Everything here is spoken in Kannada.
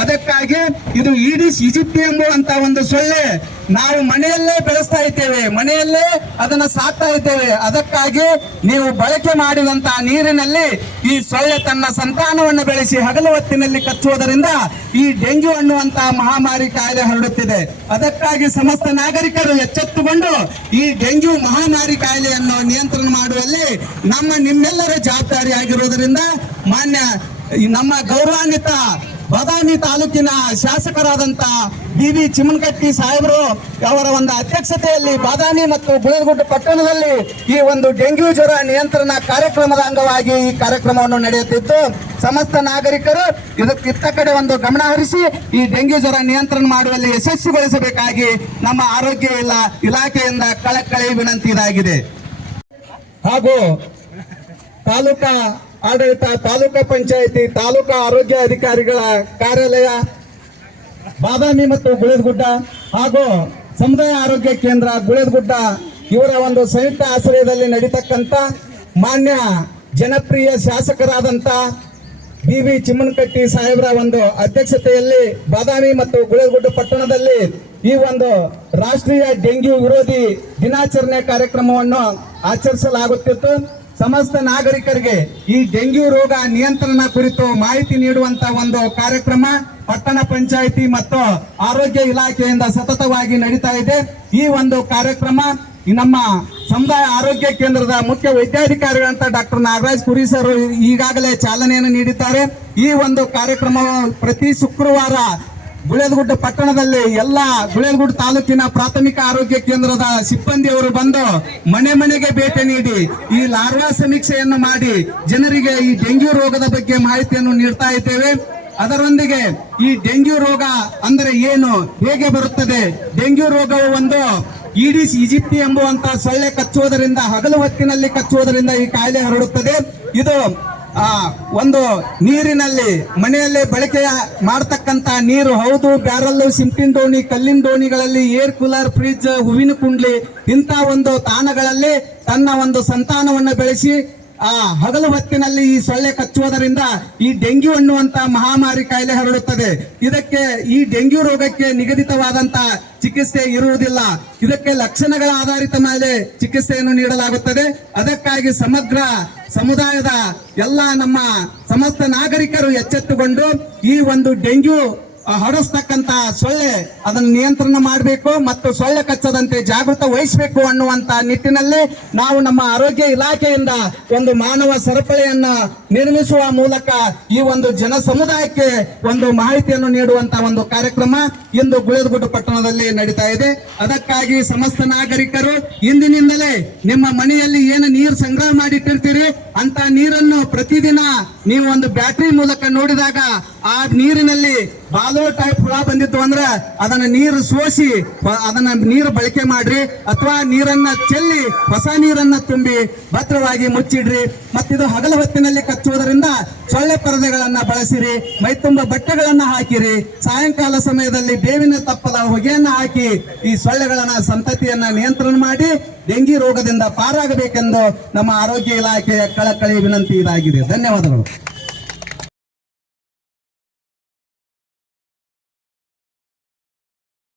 ಅದಕ್ಕಾಗಿ ಇದು ಈಡಿಸ್ ಈಜಿಪ್ಟಿ ಎಂಬುವಂತ ಒಂದು ಸೊಳ್ಳೆ ನಾವು ಮನೆಯಲ್ಲೇ ಬೆಳೆಸ್ತಾ ಇದ್ದೇವೆ, ಮನೆಯಲ್ಲೇ ಅದನ್ನ ಸಾಕ್ತಾ ಇದ್ದೇವೆ. ಅದಕ್ಕಾಗಿ ನೀವು ಬಳಕೆ ಮಾಡಿದಂತಹ ನೀರಿನಲ್ಲಿ ಈ ಸೊಳ್ಳೆ ತನ್ನ ಸಂತಾನವನ್ನು ಬೆಳೆಸಿ ಹಗಲು ಹೊತ್ತಿನಲ್ಲಿ ಕಚ್ಚುವುದರಿಂದ ಈ ಡೆಂಗ್ಯೂ ಅನ್ನುವಂತಹ ಮಹಾಮಾರಿ ಕಾಯಿಲೆ ಹರಡುತ್ತಿದೆ. ಅದಕ್ಕಾಗಿ ಸಮಸ್ತ ನಾಗರಿಕರು ಎಚ್ಚೆತ್ತುಕೊಂಡು ಈ ಡೆಂಗ್ಯೂ ಮಹಾಮಾರಿ ಕಾಯಿಲೆಯನ್ನು ನಿಯಂತ್ರಣ ಮಾಡುವಲ್ಲಿ ನಿಮ್ಮೆಲ್ಲರ ಜವಾಬ್ದಾರಿಯಾಗಿರುವುದರಿಂದ ಮಾನ್ಯ ನಮ್ಮ ಗೌರವಾನ್ವಿತ ಬಾದಾಮಿ ತಾಲೂಕಿನ ಶಾಸಕರಾದಂತ ಬಿ ಚಿಮ್ಮನಕಟ್ಟಿ ಸಾಹೇಬರು ಅವರ ಒಂದು ಅಧ್ಯಕ್ಷತೆಯಲ್ಲಿ ಬಾದಾಮಿ ಮತ್ತು ಗುಳೇದಗುಡ್ಡ ಪಟ್ಟಣದಲ್ಲಿ ಈ ಒಂದು ಡೆಂಗ್ಯೂ ಜ್ವರ ನಿಯಂತ್ರಣ ಕಾರ್ಯಕ್ರಮದ ಅಂಗವಾಗಿ ಈ ಕಾರ್ಯಕ್ರಮವನ್ನು ನಡೆಯುತ್ತಿದ್ದು, ಸಮಸ್ತ ನಾಗರಿಕರು ಇತ್ತ ಕಡೆ ಒಂದು ಗಮನ ಹರಿಸಿ ಈ ಡೆಂಗ್ಯೂ ಜ್ವರ ನಿಯಂತ್ರಣ ಮಾಡುವಲ್ಲಿ ಯಶಸ್ವಿಗೊಳಿಸಬೇಕಾಗಿ ನಮ್ಮ ಆರೋಗ್ಯ ಇಲಾಖೆಯಿಂದ ಕಳಕಳಿ ವಿನಂತಿ ಇದಾಗಿದೆ. ಹಾಗೂ ತಾಲೂಕಾ ಆಡಳಿತ, ತಾಲೂಕಾ ಪಂಚಾಯಿತಿ, ತಾಲೂಕಾ ಆರೋಗ್ಯ ಅಧಿಕಾರಿಗಳ ಕಾರ್ಯಾಲಯ ಬಾದಾಮಿ ಮತ್ತು ಗುಳೇದಗುಡ್ಡ ಹಾಗೂ ಸಮುದಾಯ ಆರೋಗ್ಯ ಕೇಂದ್ರ ಗುಳೇದಗುಡ್ಡ ಇವರ ಒಂದು ಸಂಯುಕ್ತ ಆಶ್ರಯದಲ್ಲಿ ನಡೀತಕ್ಕಂಥ ಮಾನ್ಯ ಜನಪ್ರಿಯ ಶಾಸಕರಾದಂಥ ಬಿ ಚಿಮ್ಮನಕಟ್ಟಿ ಸಾಹೇಬರ ಒಂದು ಅಧ್ಯಕ್ಷತೆಯಲ್ಲಿ ಬಾದಾಮಿ ಮತ್ತು ಗುಳೇದಗುಡ್ಡ ಪಟ್ಟಣದಲ್ಲಿ ಈ ಒಂದು ರಾಷ್ಟ್ರೀಯ ಡೆಂಗ್ಯೂ ವಿರೋಧಿ ದಿನಾಚರಣೆ ಕಾರ್ಯಕ್ರಮವನ್ನು ಆಚರಿಸಲಾಗುತ್ತಿತ್ತು. ಸಮಸ್ತ ನಾಗರಿಕರಿಗೆ ಈ ಡೆಂಗ್ಯೂ ರೋಗ ನಿಯಂತ್ರಣ ಕುರಿತು ಮಾಹಿತಿ ನೀಡುವಂತ ಒಂದು ಕಾರ್ಯಕ್ರಮ ಪಟ್ಟಣ ಪಂಚಾಯಿತಿ ಮತ್ತು ಆರೋಗ್ಯ ಇಲಾಖೆಯಿಂದ ಸತತವಾಗಿ ನಡೀತಾ ಇದೆ. ಈ ಒಂದು ಕಾರ್ಯಕ್ರಮ ನಮ್ಮ ಸಮುದಾಯ ಆರೋಗ್ಯ ಕೇಂದ್ರದ ಮುಖ್ಯ ವೈದ್ಯಾಧಿಕಾರಿಗಳಂತ ಡಾಕ್ಟರ್ ನಾಗರಾಜ್ ಕುರಿ ಸರ್ ಈಗಾಗಲೇ ಚಾಲನೆಯನ್ನು ನೀಡಿದ್ದಾರೆ. ಈ ಒಂದು ಕಾರ್ಯಕ್ರಮ ಪ್ರತಿ ಶುಕ್ರವಾರ ಗುಳೇದಗುಡ್ಡ ಪಟ್ಟಣದಲ್ಲಿ ಎಲ್ಲ ಗುಳೇದಗುಡ್ಡ ತಾಲೂಕಿನ ಪ್ರಾಥಮಿಕ ಆರೋಗ್ಯ ಕೇಂದ್ರದ ಸಿಬ್ಬಂದಿಯವರು ಬಂದು ಮನೆ ಮನೆಗೆ ಭೇಟಿ ನೀಡಿ ಈ ಲಾರ್ವಾ ಸಮೀಕ್ಷೆಯನ್ನು ಮಾಡಿ ಜನರಿಗೆ ಈ ಡೆಂಗ್ಯೂ ರೋಗದ ಬಗ್ಗೆ ಮಾಹಿತಿಯನ್ನು ನೀಡ್ತಾ ಇದ್ದೇವೆ. ಅದರೊಂದಿಗೆ ಈ ಡೆಂಗ್ಯೂ ರೋಗ ಅಂದರೆ ಏನು, ಹೇಗೆ ಬರುತ್ತದೆ, ಡೆಂಗ್ಯೂ ರೋಗವು ಒಂದು ಈಡಿಸ್ ಈಜಿಪ್ಟಿ ಎಂಬುವಂತಹ ಸೊಳ್ಳೆ ಕಚ್ಚುವುದರಿಂದ, ಹಗಲು ಹೊತ್ತಿನಲ್ಲಿ ಕಚ್ಚುವುದರಿಂದ ಈ ಕಾಯಿಲೆ ಹರಡುತ್ತದೆ. ಇದು ಒಂದು ನೀರಿನಲ್ಲಿ ಮನೆಯಲ್ಲೇ ಬಳಕೆ ಮಾಡತಕ್ಕಂತ ನೀರು, ಹೌದು, ಬ್ಯಾರಲ್ಲು, ಸಿಂಪಿನ ದೋಣಿ, ಕಲ್ಲಿನ ದೋಣಿಗಳಲ್ಲಿ, ಏರ್ ಕೂಲರ್, ಫ್ರಿಡ್ಜ್, ಹೂವಿನ ಕುಂಡ್ಲಿ ಇಂಥ ಒಂದು ತಾಣಗಳಲ್ಲಿ ತನ್ನ ಒಂದು ಸಂತಾನವನ್ನು ಬೆಳೆಸಿ ಹಗಲು ಹೊತ್ತಿನಲ್ಲಿ ಈ ಸೊಳ್ಳೆ ಕಚ್ಚುವುದರಿಂದ ಈ ಡೆಂಗ್ಯೂ ಅನ್ನುವಂತ ಮಹಾಮಾರಿ ಕಾಯಿಲೆ ಹರಡುತ್ತದೆ. ಇದಕ್ಕೆ ಈ ಡೆಂಗ್ಯೂ ರೋಗಕ್ಕೆ ನಿಗದಿತವಾದಂತ ಚಿಕಿತ್ಸೆ ಇರುವುದಿಲ್ಲ. ಇದಕ್ಕೆ ಲಕ್ಷಣಗಳ ಆಧಾರಿತ ಮೇಲೆ ಚಿಕಿತ್ಸೆಯನ್ನು ನೀಡಲಾಗುತ್ತದೆ. ಅದಕ್ಕಾಗಿ ಸಮಗ್ರ ಸಮುದಾಯದ ಎಲ್ಲ ನಮ್ಮ ಸಮಸ್ತ ನಾಗರಿಕರು ಎಚ್ಚೆತ್ತುಕೊಂಡು ಈ ಒಂದು ಡೆಂಗ್ಯೂ ಹರಡಿಸ್ತಕ್ಕಂತ ಸೊಳ್ಳೆ ಅದನ್ನು ನಿಯಂತ್ರಣ ಮಾಡಬೇಕು ಮತ್ತು ಸೊಳ್ಳೆ ಕಚ್ಚದಂತೆ ಜಾಗೃತ ವಹಿಸಬೇಕು ಅನ್ನುವಂತ ನಿಟ್ಟಿನಲ್ಲಿ ನಾವು ನಮ್ಮ ಆರೋಗ್ಯ ಇಲಾಖೆಯಿಂದ ಒಂದು ಮಾನವ ಸರಪಳಿಯನ್ನ ನಿರ್ಮಿಸುವ ಮೂಲಕ ಈ ಒಂದು ಜನ ಸಮುದಾಯಕ್ಕೆ ಒಂದು ಮಾಹಿತಿಯನ್ನು ನೀಡುವಂತ ಒಂದು ಕಾರ್ಯಕ್ರಮ ಇಂದು ಗುಳೇದಗುಡ್ಡ ಪಟ್ಟಣದಲ್ಲಿ ನಡೀತಾ ಇದೆ. ಅದಕ್ಕಾಗಿ ಸಮಸ್ತ ನಾಗರಿಕರು ಇಂದಿನಿಂದಲೇ ನಿಮ್ಮ ಮನೆಯಲ್ಲಿ ಏನು ನೀರು ಸಂಗ್ರಹ ಮಾಡಿಟ್ಟಿರ್ತೀರಿ ಅಂತ ನೀರನ್ನು ಪ್ರತಿದಿನ ನೀವು ಒಂದು ಬ್ಯಾಟ್ರಿ ಮೂಲಕ ನೋಡಿದಾಗ ಆ ನೀರಿನಲ್ಲಿ ಬಾಲೋ ಟೈಪ್ ಹುಳ ಬಂದಿತ್ತು ಅಂದ್ರೆ ಅದನ್ನ ನೀರು ಸೋಸಿ ಅದನ್ನ ನೀರು ಬಳಕೆ ಮಾಡ್ರಿ, ಅಥವಾ ನೀರನ್ನ ಚೆಲ್ಲಿ ಹೊಸ ನೀರನ್ನ ತುಂಬಿ ಭದ್ರವಾಗಿ ಮುಚ್ಚಿಡ್ರಿ. ಮತ್ತಿದು ಹಗಲ ಹೊತ್ತಿನಲ್ಲಿ ಕಚ್ಚುವುದರಿಂದ ಸೊಳ್ಳೆ ಪರದೆಗಳನ್ನ ಬಳಸಿರಿ, ಮೈತುಂಬ ಬಟ್ಟೆಗಳನ್ನ ಹಾಕಿರಿ, ಸಾಯಂಕಾಲ ಸಮಯದಲ್ಲಿ ಬೇವಿನ ತಪ್ಪಲ ಹೊಗೆಯನ್ನ ಹಾಕಿ ಈ ಸೊಳ್ಳೆಗಳನ್ನ ಸಂತತಿಯನ್ನ ನಿಯಂತ್ರಣ ಮಾಡಿ ಡೆಂಗಿ ರೋಗದಿಂದ ಪಾರಾಗಬೇಕೆಂದು ನಮ್ಮ ಆರೋಗ್ಯ ಇಲಾಖೆಯ ಕಳಕಳಿ ವಿನಂತಿ ಇದಾಗಿದೆ. ಧನ್ಯವಾದಗಳು.